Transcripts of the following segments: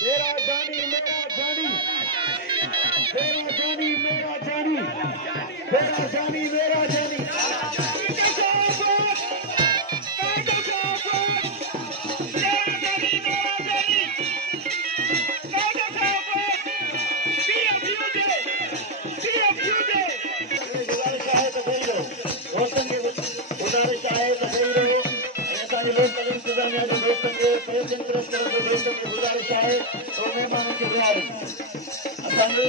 तेरा जानी मेरा जानी, तेरा जानी मेरा जानी, तेरा जानी मेरा जानी। गुजारिश है तो मेहमानों के प्यार असांजे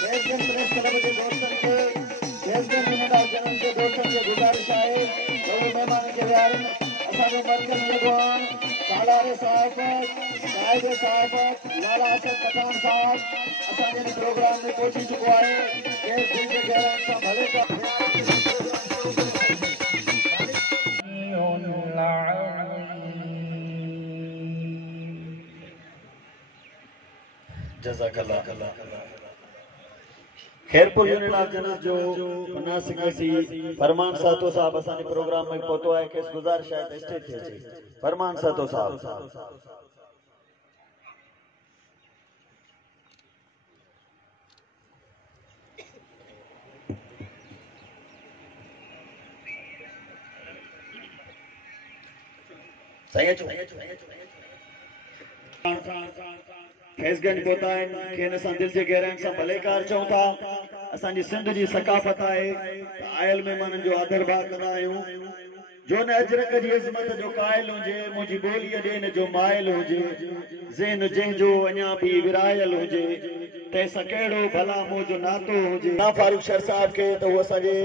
देशगन प्रेस क्लब के दोस्तन के देशगन मिनटा जनम के दोस्तन के गुजारिश है तो मेहमानों के प्यार असांजो मरकज मेहमान सालारे साहब कायदे साहब लाला असद पठान साहब असांजे प्रोग्राम में पहुंची चुको है। देश दिल के गहराई सां भले का जज़ाकल्लाह। खैरपुर यूनियन ऑफ जन्नत जो मुनासिक फरमान सातो साहब असांजे प्रोग्राम में पहुतो है कि गुजारिश है स्टेज थे फरमान सातो साहब। फैज़गंज पहुता है खेन असां दिल जे गहराइनि सां भलेकार चऊं था। असांजी सिंध जी सकाफ़त आहे आयल मेहमाननि जो आदर भाव कंदा आहियूं। जो न अजरक जी इज़मत जो कायल हुजे, मुंहिंजी ॿोलीअ ॾेन जो माइल हुजे, ज़हन जंहिंजो अञा बि विरायल हुजे, तंहिंसां कहिड़ो भला मुंहिंजो नातो हुजे। ना फारूक शर साहब खे त उहो असांजे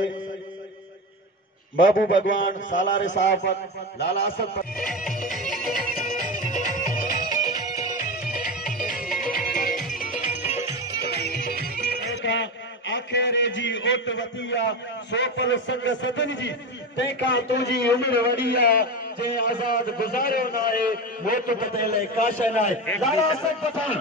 महबूब भगवान सालारे साहब लाला असद आखेरे जी ओट वतिया सोपल संग सदन जी तंहिंखा तुंहिंजी उम्र वॾी आहे जंहिं आज़ाद गुज़ारियो न आहे मौत बदिले काश न आहे। लाला असद पठान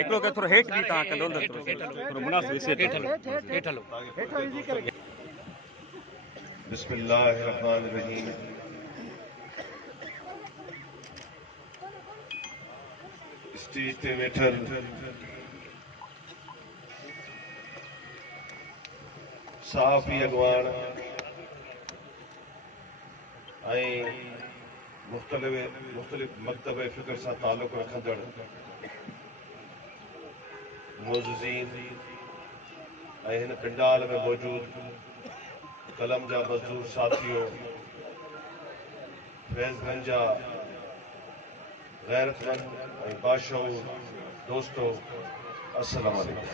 एकड़ो के थोरो हेठ भी ता कंदो थोरो मुनासिब हेठ हलो। बिस्मिल्लाहिर रहमानिर रहीम। स्टेज ते वेठल सहाफ़ी अगवान ऐं मुख़्तलिफ़ मकतब फ़िक्र सां ताल्लुक़ रखंदड़ मोज़ज़ीन ऐं हिन पिंडाल में मौजूद कलम जा मज़दूर साथियों, फैज़गंज जा गैरतमंद ऐं बाशऊर दोस्तों, अस्सलाम वालेकुम।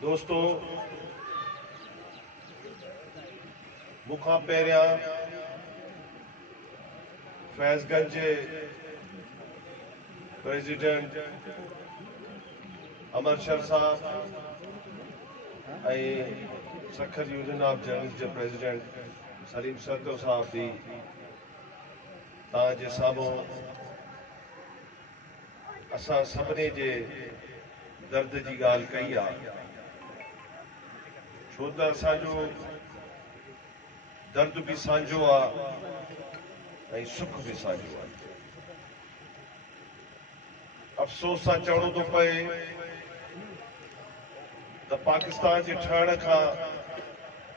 दोस्तों, मुखां पहिरियां फैज़गंज जे प्रेसिडेंट अमर शर साहब ऐं सखर यूनियन ऑफ जर्नलिस्ट जे प्रेसिडेंट सलीम सरदो साहब भी तव्हांजे साम्हूं असां सभिनी जे दर्द जी ॻाल्हि कई आहे, छो त असांजो दर्द भी सांझो आहे ऐं सुख भी सांझो आहे। अफ़सोस सां चवणो थो पए त पाकिस्तान जे ठहण खां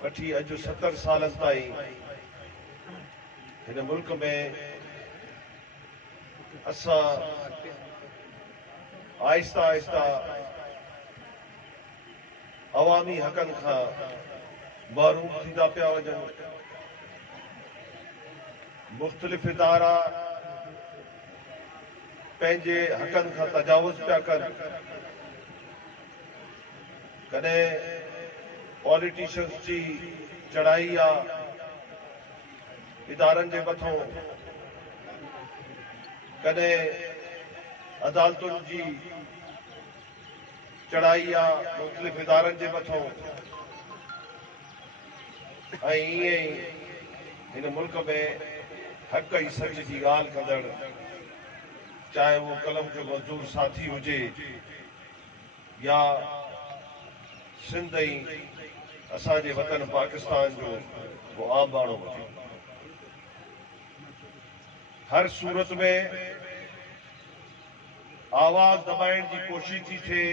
वठी अॼु 70 सालनि ताईं हिन मुल्क में असां आहिस्ता आहिस्ता अवामी हक़नि खां मारूम थींदा पिया वञनि, मुख़्तलिफ़ इदारा पंहिंजे हक़नि खां तजावुज़ पिया कनि। कॾहिं पॉलिटिशियंस जी चढ़ाई आहे इदारनि जे मथां, कॾहिं अदालतुनि जी चढ़ाई आहे मुख़्तलिफ़ इदारनि जे मथां। ऐं ईअं ई हिन मुल्क में हक़ ऐं सच जी ॻाल्हि कंदड़, चाहे वो कलम जो मज़दूर साथी हुजे या सिंध ऐं असांजे वतन पाकिस्तान जो वो आम माण्हू हुजे, हर सूरत में आवाज़ दबाइण जी कोशिश थी थिए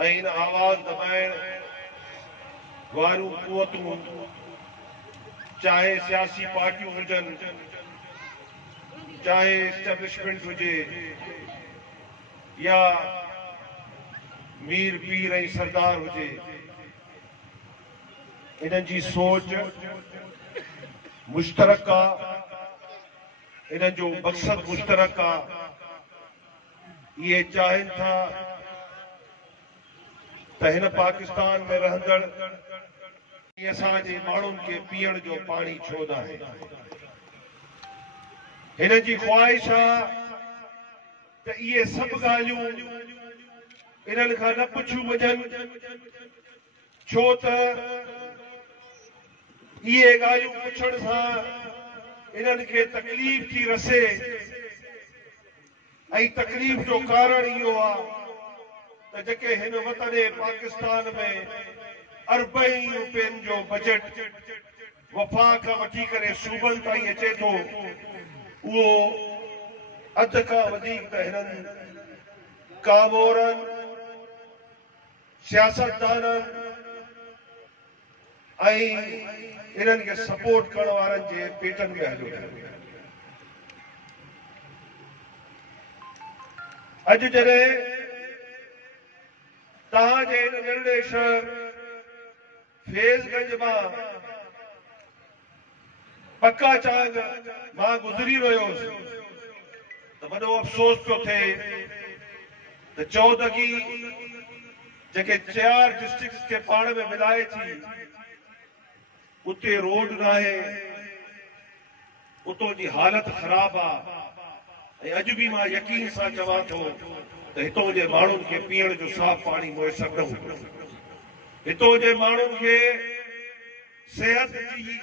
ऐं इन आवाज़ दबाइण वारियूं क़ुवतूं, चाहे सियासी पार्टियूं हुजनि, चाहे एस्टेब्लिशमेंट हुजे या मीर पीर ऐं सरदार हुजे, इन्हनि जी सोच मुश्तरक आहे, इन्हनि जो मक़सद मुश्तरक आहे। इहे चाहिनि था त हिन पाकिस्तान में रहंदड़ असांजे माण्हुनि खे पीअण जो पाणी छो न आहे। हिन जी ख़्वाहिश आहे त इहे सभु ॻाल्हियूं इन्हनि खां न पुछियूं वञनि, छो त इहे ॻाल्हियूं पुछण सां इन्हनि खे तकलीफ़ थी रसे ऐं तकलीफ़ जो कारण इहो आहे त जेके हिन वतन पाकिस्तान में अरबनि रुपयनि जो बजट वफ़ा खां वठी करे सूबनि ताईं अचे थो, उहो अध खां वधीक त हिननि कामोरनि, सियासतदाननि ऐं इन्हनि खे सपोर्ट करण वारनि जे पेटनि में हलियो आहे। अॼु जॾहिं तव्हांजे हिन निर्णय शहर फैज़गंज मां पक्का चांग मां गुज़री रहियो हुयुसि त वॾो अफ़सोस पियो थिए त चौदगी जेके 4 डिस्ट्रिक्ट्स खे पाण में मिलाए थी, उते रोड न आहे, उतो जी हालत ख़राब आहे। ऐं अॼु बि मां यकीन सां चवां थो त हितों जे माण्हुनि खे पीअण जो साफ़ पाणी मुयसर न हूंदो, हितों जे माण्हुनि खे सेहत जी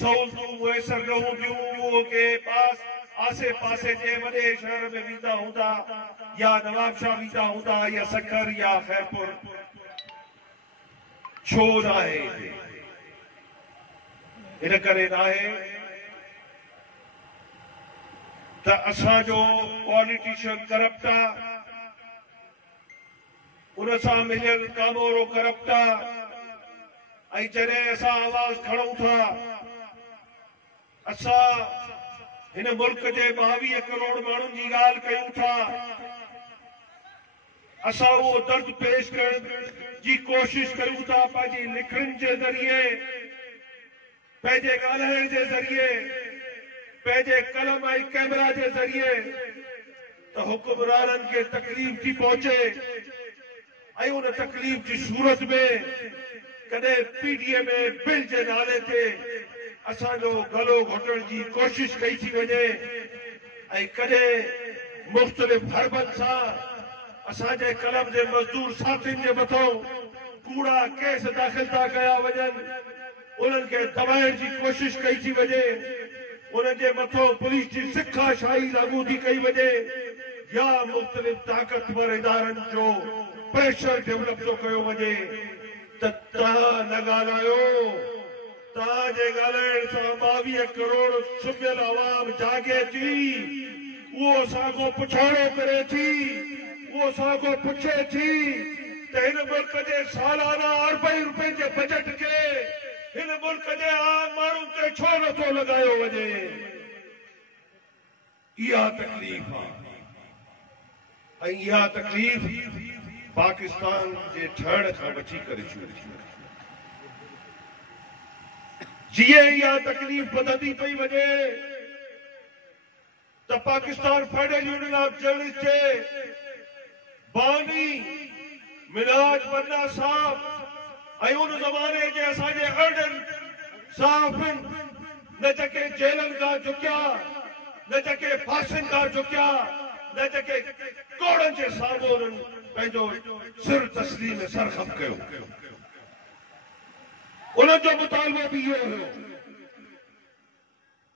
सहूलियतूं मुयसर न हूंदियूं के पास आसे पासे जे वॾे शहर में वेंदा हूंदा या नवाबशाह वेंदा हूंदा या सखर या खैरपुर, छो न आहे? इन करे न आहे त असांजो पॉलिटिशियन करप्ट आहे, उन सां मिलियल कामोरो करप्ट आहे। ऐं जॾहिं असां आवाज़ खणूं था, असां हिन मुल्क जे 22 करोड़ माण्हुनि जी ॻाल्हि कयूं था, असां उहो दर्द पेश करण जी कोशिश करूं था पंहिंजी लिखण जे ज़रिए, पंहिंजे ॻाल्हाइण जे ज़रिए, पंहिंजे कलम ऐं कैमरा जे ज़रिए, त हुकुमराननि खे तकलीफ़ थी पहुचे ऐं उन तकलीफ़ जी सूरत में कॾहिं पीडीए में बिल जे नाले ते असांजो गलो घुटण जी कोशिश कई थी वञे ऐं कॾहिं मुख़्तलिफ़ हरबनि सां असांजे कलम जे मज़दूर साथियुनि जे मथां कूड़ा केस दाख़िल था कया वञनि, उन्हनि खे दबाइण जी कोशिश कई थी वञे, उन्हनि जे मथां पुलिस जी सिखाशाही लागू थी कई वञे या मुख़्तलिफ़ ताक़तवर इदारनि जो प्रेशर डेवलप थो कयो वञे, त तव्हां न ॻाल्हायो। तव्हांजे ॻाल्हाइण सां 22 करोड़ सुम्हियल आवाम जागे थी, उहो साॻियो पुछाड़ो करे थी, उहो साॻियो पुछे थी त हिन मुल्क जे सालाना अरबनि रुपयनि जे बजट खे हिन मुल्क जे आम माण्हुनि ते छो नथो लॻायो वञे। इहा तकलीफ़ आहे ऐं इहा तकलीफ़ पाकिस्तान जे ठहण खां बची करे छॾियो। जीअं इहा तकलीफ़ वधंदी पई वञे त Pakistan federal union of journalist जे बानी मिनाज बन्ना साहब ऐं उन ज़माने जे असांजे अरड़नि साहिबनि न जेके जेलनि खां झुकिया, न जेके फांसियुनि खां झुकिया, न जेके कोड़नि जे साम्हूं उन्हनि पंहिंजो सिर तस्लीम सरख़म कयो। उन्हनि जो मुतालबो बि इहो हुयो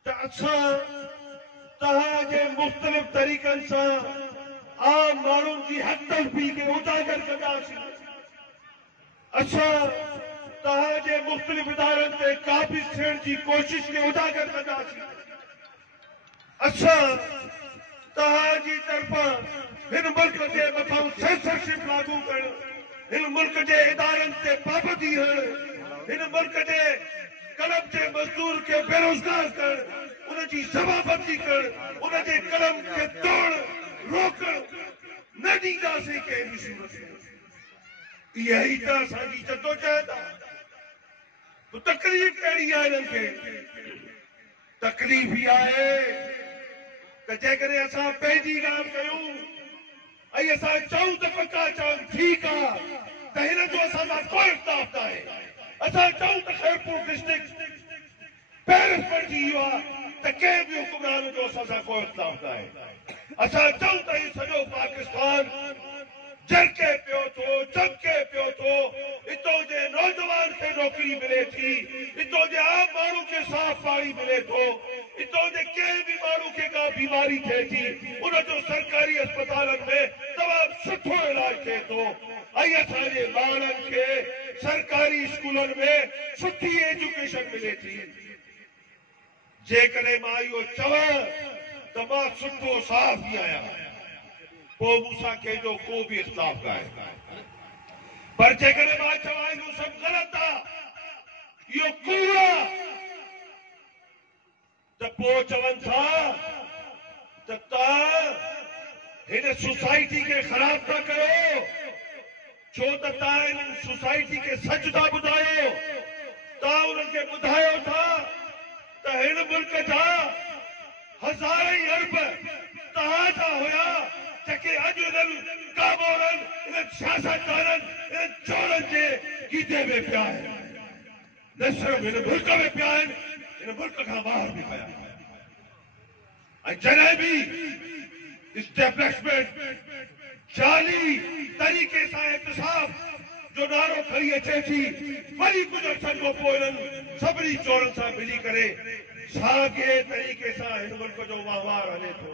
त असां तव्हांजे मुख़्तलिफ़ तरीक़नि सां आम माण्हुनि जी हक़ तलबी खे उजागर कंदासीं। असां तव्हांजे मुख़्तलिफ़ इदारनि ते काबिज़ थियण जी कोशिश खे उजागर कंदासीं। असां तव्हांजी तरफ़ां हिन मुल्क जे मथां सेंसरशिप लागू करणु, हिन मुल्क जे इदारनि ते पाबंदी हणणु, हिन मुल्क जे कलम जे मज़दूर खे बेरोज़गार करणु, उनजी जमाबंदी करणु, उनजे कलम खे तोड़णु रोकणु न ॾींदासीं कंहिं बि सूरत में। इहा ई त असांजी जदोजहद आहे। तकलीफ़ कहिड़ी आहे हिननि खे? तकलीफ़ इहा आहे त जेकॾहिं असां पंहिंजी ॻाल्हि कयूं ऐं असां चऊं त पका चवनि ठीकु आहे त हिन जो असां सां कोई इख़्तिलाफ़ न आहे। असां चऊं त खैरपुर डिस्ट्रिक्ट पेरिस बणिजी वियो आहे त कंहिं बि हुकुमरान जो असां सां कोई इख़्तिलाफ़ न आहे। असां चऊं त हीउ सॼो पाकिस्तान झरके पियो थो, चमके पियो थो, हितां जे नौजवान खे नौकरी मिले थी, हितां जे आम माण्हू खे साफ़ पाणी मिले थो, हितां जे कंहिं बि माण्हू खे का बीमारी थिए थी उनजो सरकारी अस्पतालनि में तमामु सुठो इलाज थिए थो ऐं असांजे ॿारनि खे सरकारी स्कूलनि में सुठी एजुकेशन मिले थी। जेकॾहिं मां इहो चवां त मां सुठो साफ़ ई आहियां, पोइ मूंसां कंहिंजो को बि इख़्तिलाफ़ न आहे। पर जेकॾहिं मां चवां इहो सभु ग़लति आहे, इहो कूड़ आहे, त पोइ चवनि था त तव्हां हिन सोसाइटी खे ख़राब था कयो, छो त तव्हां हिन सोसाइटी खे सच था ॿुधायो। तव्हां उन्हनि खे ॿुधायो था त हिन मुल्क जा हज़ारई अरब तव्हांजा हुया जेके अॼु इन्हनि कामोरनि, इन्हनि सियासतदाननि, इन्हनि चोरनि जे गीदे में पिया आहिनि। न सिर्फ़ हिन मुल्क में पिया आहिनि, हिन मुल्क खां ॿाहिरि बि पिया आहिनि। ऐं जॾहिं बि इस्टेब्लिशमेंट जाली तरीक़े सां इंतिसाब जो नारो खणी अचे थी, वरी कुझु अरसनि खां पोइ इन्हनि सभिनी चोरनि सां मिली करे साॻिए तरीक़े सां हिन मुल्क जो वहिंवार हले थो।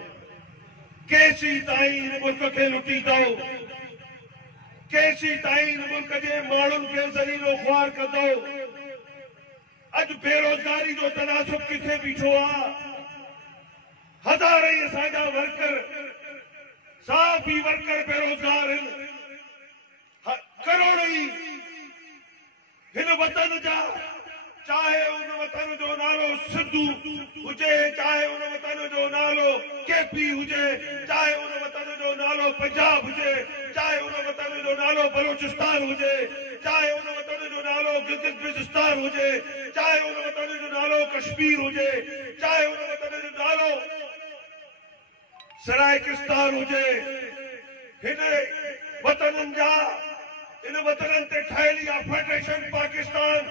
केसी ताईं हिन मुल्क खे लुटींदो, केसी ताईं हिन मुल्क जे माण्हुनि खे ज़लीलो ख़्वार कंदो। अॼु बेरोज़गारी जो तनासुब किथे बीठो आहे? हज़ारई असांजा वर्कर, साफ़ी वर्कर बेरोज़गार आहिनि। करोड़ई हिन वतन जा, चाहे उन वतन जो नालो सिद्धू हुजे, चाहे उन वतन जो नालो केपी हुजे, चाहे उन वतन जो नालो पंजाब हुजे, चाहे उन वतन जो नालो बलोचिस्तान हुजे, चाहे उन वतन जो नालो गिलगित बिल्तिस्तान हुजे, चाहे उन वतन जो नालो कश्मीर हुजे, चाहे उन वतन जो नालो सरायकिस्तान हुजे। हिन वतननि जा, इन वतननि ते ठहियल इहा फेडरेशन पाकिस्तान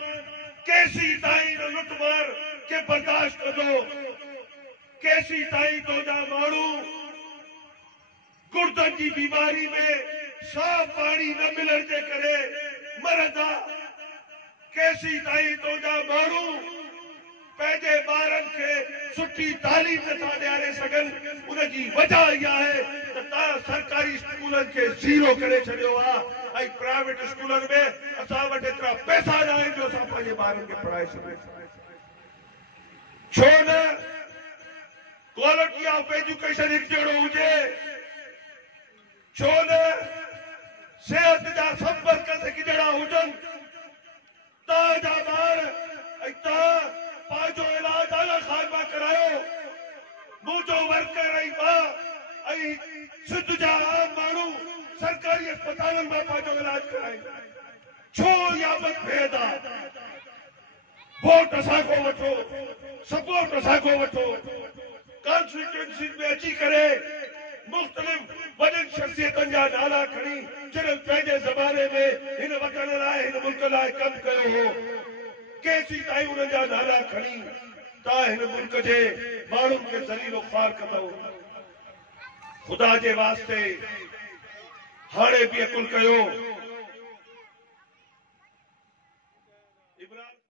केसी ताईं लुटमार के बर्दाश्त कंदो? केसी ताईं तुंहिंजा माण्हू गुर्दनि जी बीमारी में साफ़ पाणी न मिलण जे करे मरंदा? केसी ताईं तुंहिंजा माण्हू पंहिंजे ॿारनि खे सुठी तालीम नथा ॾियारे सघनि? उनजी वजह इहा आहे त तव्हां सरकारी स्कूलनि खे ज़ीरो करे छॾियो आहे ऐं प्राइवेट स्कूलनि में असां वटि एतिरा पैसा न आहिनि जो असां पंहिंजे ॿारनि खे पढ़ाए सघूं। छो न क्वालिटी ऑफ एजुकेशन हिकु जहिड़ो हुजे? छो न सिहत जा सभु मर्कज़ हिकु जहिड़ा हुजनि? तव्हांजा ॿार ऐं तव्हां पंहिंजो इलाज अलॻि खाइबा करायो, मुंहिंजो वर्कर ऐं मां ऐं सिंध जा आम माण्हू सरकारी अस्पतालनि में पंहिंजो इलाज कराइनि। छो यावत भेद आहे? वोट असांखो वठो, सपोर्ट असांखो वठो, कॉन्स्टिट्यूएंसी में अची करे मुख़्तलिफ़ वॾनि शख़्सियतनि जा नाला खणी जिन्हनि पंहिंजे ज़माने में हिन वतन लाइ हिन मुल्क लाइ कमु कयो हो, केसी ताईं उन्हनि जा नाला खणी तव्हां हिन मुल्क जे माण्हुनि खे ज़लीलो ख़्वार कंदव। खुदा जे वास्ते हाणे बि अकुल कयो।